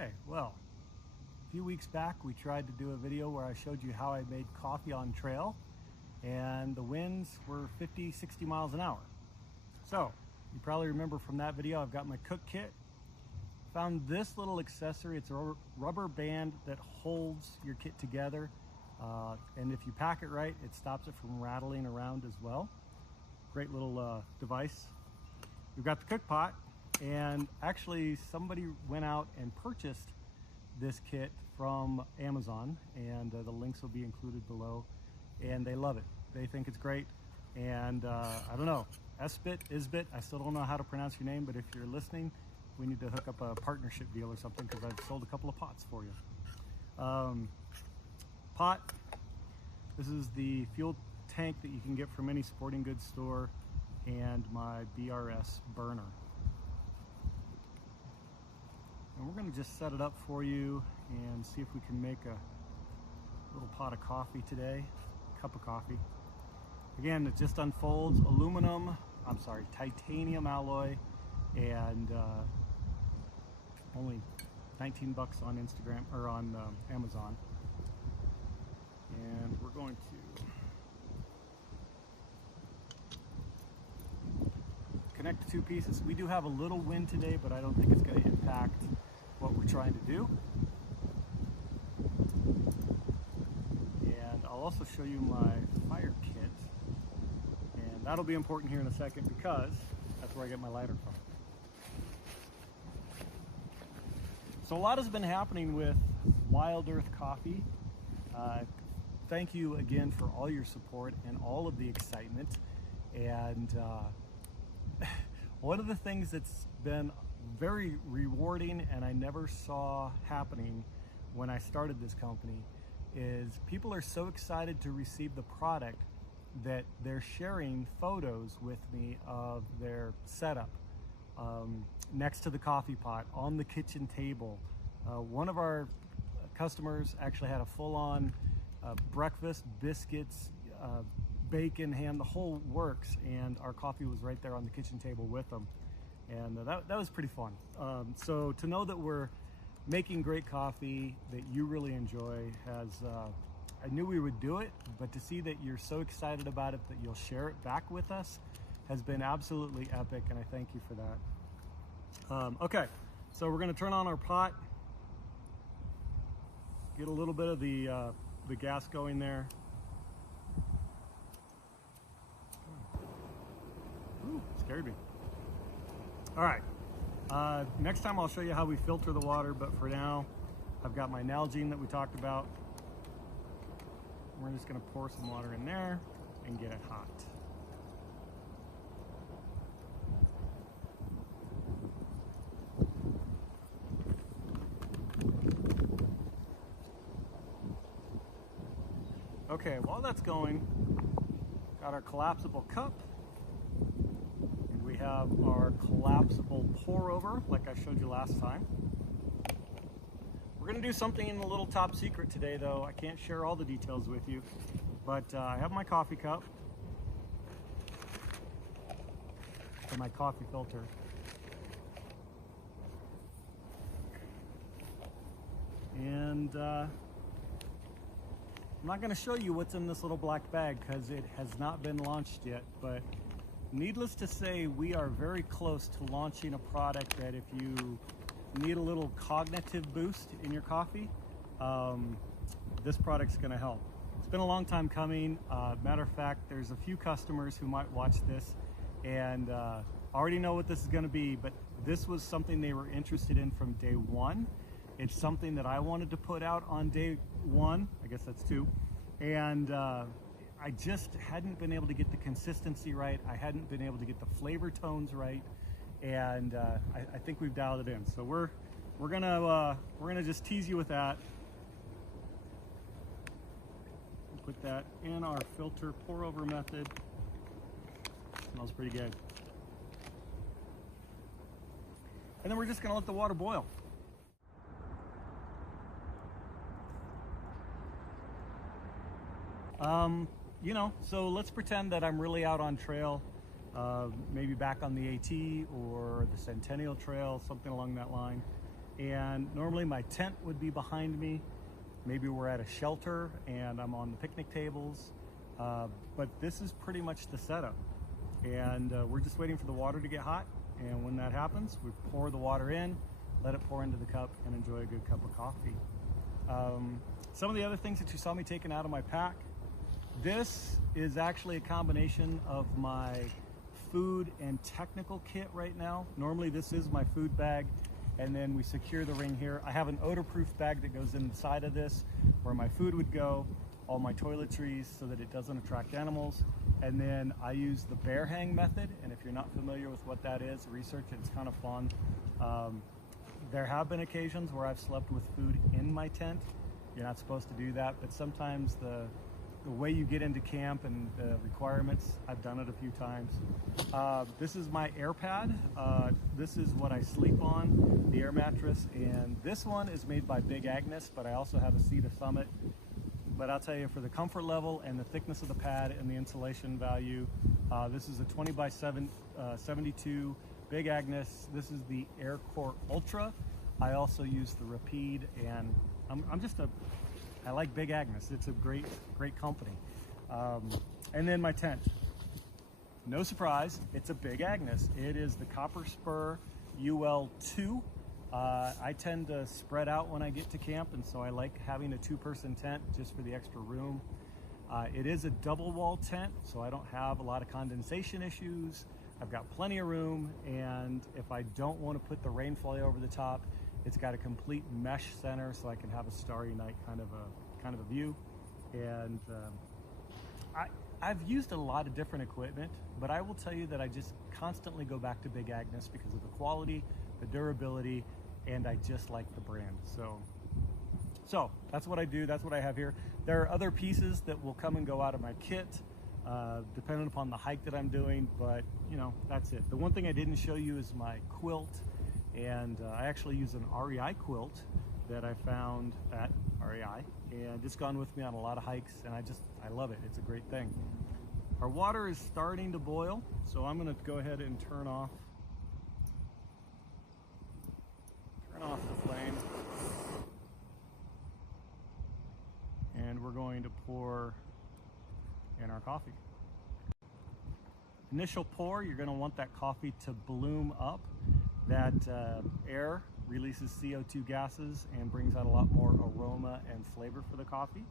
Okay, well, a few weeks back we tried to do a video where I showed you how I made coffee on trail, and the winds were 50-60 miles an hour. So you probably remember from that video, I've got my cook kit. Found this little accessory. It's a rubber band that holds your kit together, and if you pack it right, it stops it from rattling around as well. Great little device. We've got the cook pot, and actually somebody went out and purchased this kit from Amazon, and the links will be included below, and they love it. They think it's great, and I don't know, Esbit, I still don't know how to pronounce your name, but if you're listening, we need to hook up a partnership deal or something, because I've sold a couple of pots for you. Pot, this is the fuel tank that you can get from any sporting goods store, and my BRS burner. And we're going to just set it up for you and see if we can make a little pot of coffee today, cup of coffee. Again, it just unfolds. Titanium alloy, and only 19 bucks on Instagram or on Amazon. And we're going to connect the two pieces. We do have a little wind today, but I don't think it's going to impact what we're trying to do. And I'll also show you my fire kit, and that'll be important here in a second, because that's where I get my lighter from. So a lot has been happening with Wild Earth Coffee. Thank you again for all your support and all of the excitement. And one of the things that's been very rewarding, and I never saw happening when I started this company, is people are so excited to receive the product that they're sharing photos with me of their setup next to the coffee pot, on the kitchen table. One of our customers actually had a full-on breakfast, biscuits, bacon, ham, the whole works, and our coffee was right there on the kitchen table with them, and that was pretty fun. So to know that we're making great coffee that you really enjoy has, I knew we would do it, but to see that you're so excited about it that you'll share it back with us has been absolutely epic, and I thank you for that. Okay, so we're going to turn on our pot, get a little bit of the gas going there. Ooh, scared me. All right, next time I'll show you how we filter the water, but for now, I've got my Nalgene that we talked about. We're just gonna pour some water in there and get it hot. Okay, while that's going, got our collapsible cup, and we have our collapsible pour over, like I showed you last time. We're gonna do something in a little top secret today, though. I can't share all the details with you, but I have my coffee cup and my coffee filter. And I'm not going to show you what's in this little black bag because it has not been launched yet, but needless to say, we are very close to launching a product that if you need a little cognitive boost in your coffee, this product's going to help. It's been a long time coming. Matter of fact, there's a few customers who might watch this and already know what this is going to be, but this was something they were interested in from day one. It's something that I wanted to put out on day one, I guess that's two, and I just hadn't been able to get the consistency right. I hadn't been able to get the flavor tones right, and I think we've dialed it in. So we're gonna just tease you with that. We'll put that in our filter pour over method. Smells pretty good. And then we're just gonna let the water boil. You know, so let's pretend that I'm really out on trail, maybe back on the AT or the Centennial Trail, something along that line. and normally my tent would be behind me. Maybe we're at a shelter and I'm on the picnic tables, but this is pretty much the setup. And we're just waiting for the water to get hot, and when that happens, we pour the water in, let it pour into the cup, and enjoy a good cup of coffee. Some of the other things that you saw me taking out of my pack, this is actually a combination of my food and technical kit right now. Normally this is my food bag, and then we secure the ring here. I have an odor-proof bag that goes inside of this where my food would go, all my toiletries so that it doesn't attract animals. And then I use the bear hang method, and if you're not familiar with what that is, research it, it's kind of fun. There have been occasions where I've slept with food in my tent. You're not supposed to do that, but sometimes the way you get into camp and the requirements, I've done it a few times. This is my air pad. This is what I sleep on, the air mattress, and this one is made by Big Agnes, but I also have a Cedar Summit. But I'll tell you, for the comfort level and the thickness of the pad and the insulation value, this is a 20 by 72 Big Agnes. This is the Air Core Ultra. I also use the Rapide, and I like Big Agnes. It's a great company. And then my tent. No surprise, it's a Big Agnes. It is the Copper Spur UL2. I tend to spread out when I get to camp, and so I like having a 2-person tent just for the extra room. It is a double wall tent, so I don't have a lot of condensation issues. I've got plenty of room, and if I don't want to put the rain fly over the top, it's got a complete mesh center, so I can have a starry night kind of a view. And I've used a lot of different equipment, but I will tell you that I just constantly go back to Big Agnes because of the quality, the durability, and I just like the brand. So that's what I do. That's what I have here. There are other pieces that will come and go out of my kit, depending upon the hike that I'm doing, but you know, that's it. The one thing I didn't show you is my quilt, and I actually use an REI quilt that I found at REI, and it's gone with me on a lot of hikes, and I love it. It's a great thing. Our water is starting to boil, so I'm going to go ahead and turn off the flame, and we're going to pour in our coffee. Initial pour, you're going to want that coffee to bloom up. That air releases CO2 gases and brings out a lot more aroma and flavor for the coffee.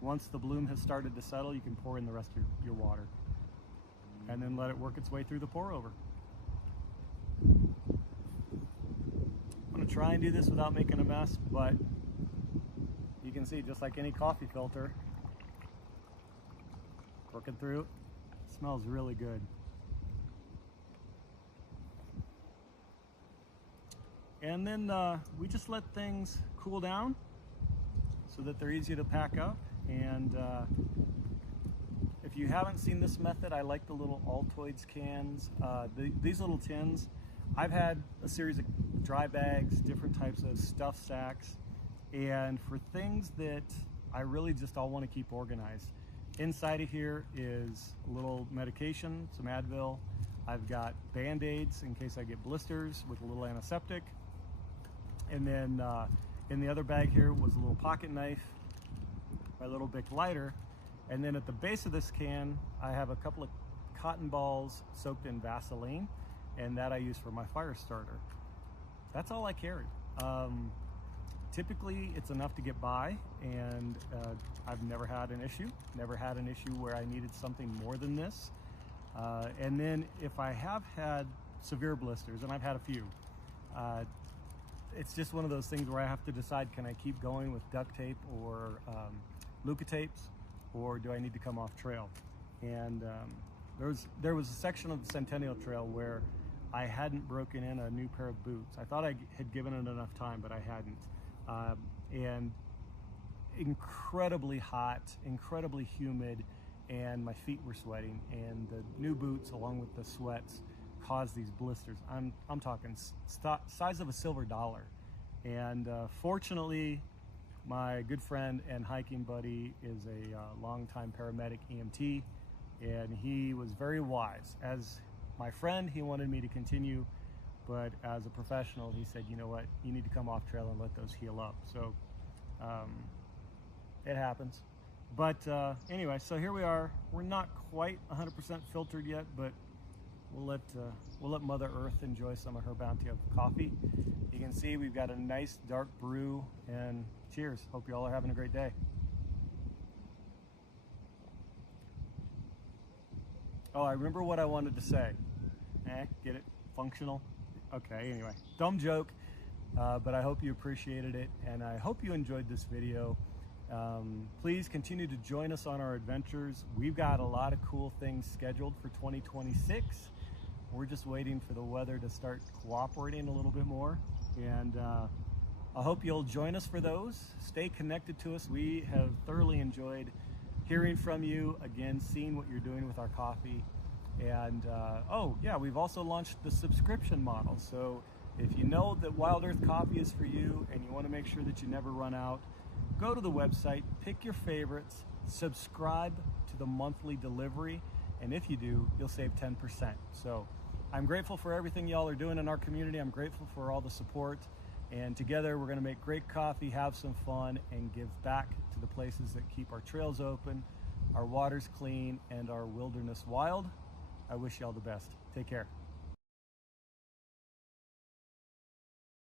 Once the bloom has started to settle, you can pour in the rest of your water, and then let it work its way through the pour over. I'm going to try and do this without making a mess, but you can see, just like any coffee filter, working through, it smells really good. And then we just let things cool down so that they're easy to pack up. And if you haven't seen this method, I like the little Altoids cans. These little tins, I've had a series of dry bags, different types of stuff sacks, and for things that I really just all want to keep organized. Inside of here is a little medication, some Advil. I've got Band-Aids in case I get blisters with a little antiseptic. And then in the other bag here was a little pocket knife, my little Bic lighter. And then at the base of this can, I have a couple of cotton balls soaked in Vaseline, and that I use for my fire starter. That's all I carry. Typically it's enough to get by, and I've never had an issue where I needed something more than this. And then if I have had severe blisters, and I've had a few, it's just one of those things where I have to decide, can I keep going with duct tape or Leucotapes, or do I need to come off trail? And there was a section of the Centennial Trail where I hadn't broken in a new pair of boots. I thought I had given it enough time, but I hadn't. And incredibly hot, incredibly humid, and my feet were sweating, and the new boots along with the sweats caused these blisters. I'm talking size of a silver dollar. And fortunately, my good friend and hiking buddy is a longtime paramedic EMT, and he was very wise. As my friend, he wanted me to continue, but as a professional, he said, you know what, you need to come off trail and let those heal up. So it happens. But anyway, so here we are. We're not quite 100% filtered yet, but we'll let Mother Earth enjoy some of her bounty of coffee. You can see we've got a nice dark brew, and cheers. Hope you all are having a great day. Oh, I remember what I wanted to say. Get it? Functional? Okay, anyway, dumb joke, but I hope you appreciated it, and I hope you enjoyed this video. Please continue to join us on our adventures. We've got a lot of cool things scheduled for 2026. We're just waiting for the weather to start cooperating a little bit more, and I hope you'll join us for those. Stay connected to us. We have thoroughly enjoyed hearing from you, again, seeing what you're doing with our coffee. And oh yeah, we've also launched the subscription model. So if you know that Wild Earth Coffee is for you and you want to make sure that you never run out, go to the website, pick your favorites, subscribe to the monthly delivery, and if you do, you'll save 10%. So I'm grateful for everything y'all are doing in our community. I'm grateful for all the support, and together we're going to make great coffee, have some fun, and give back to the places that keep our trails open, our waters clean, and our wilderness wild. I wish y'all the best. Take care.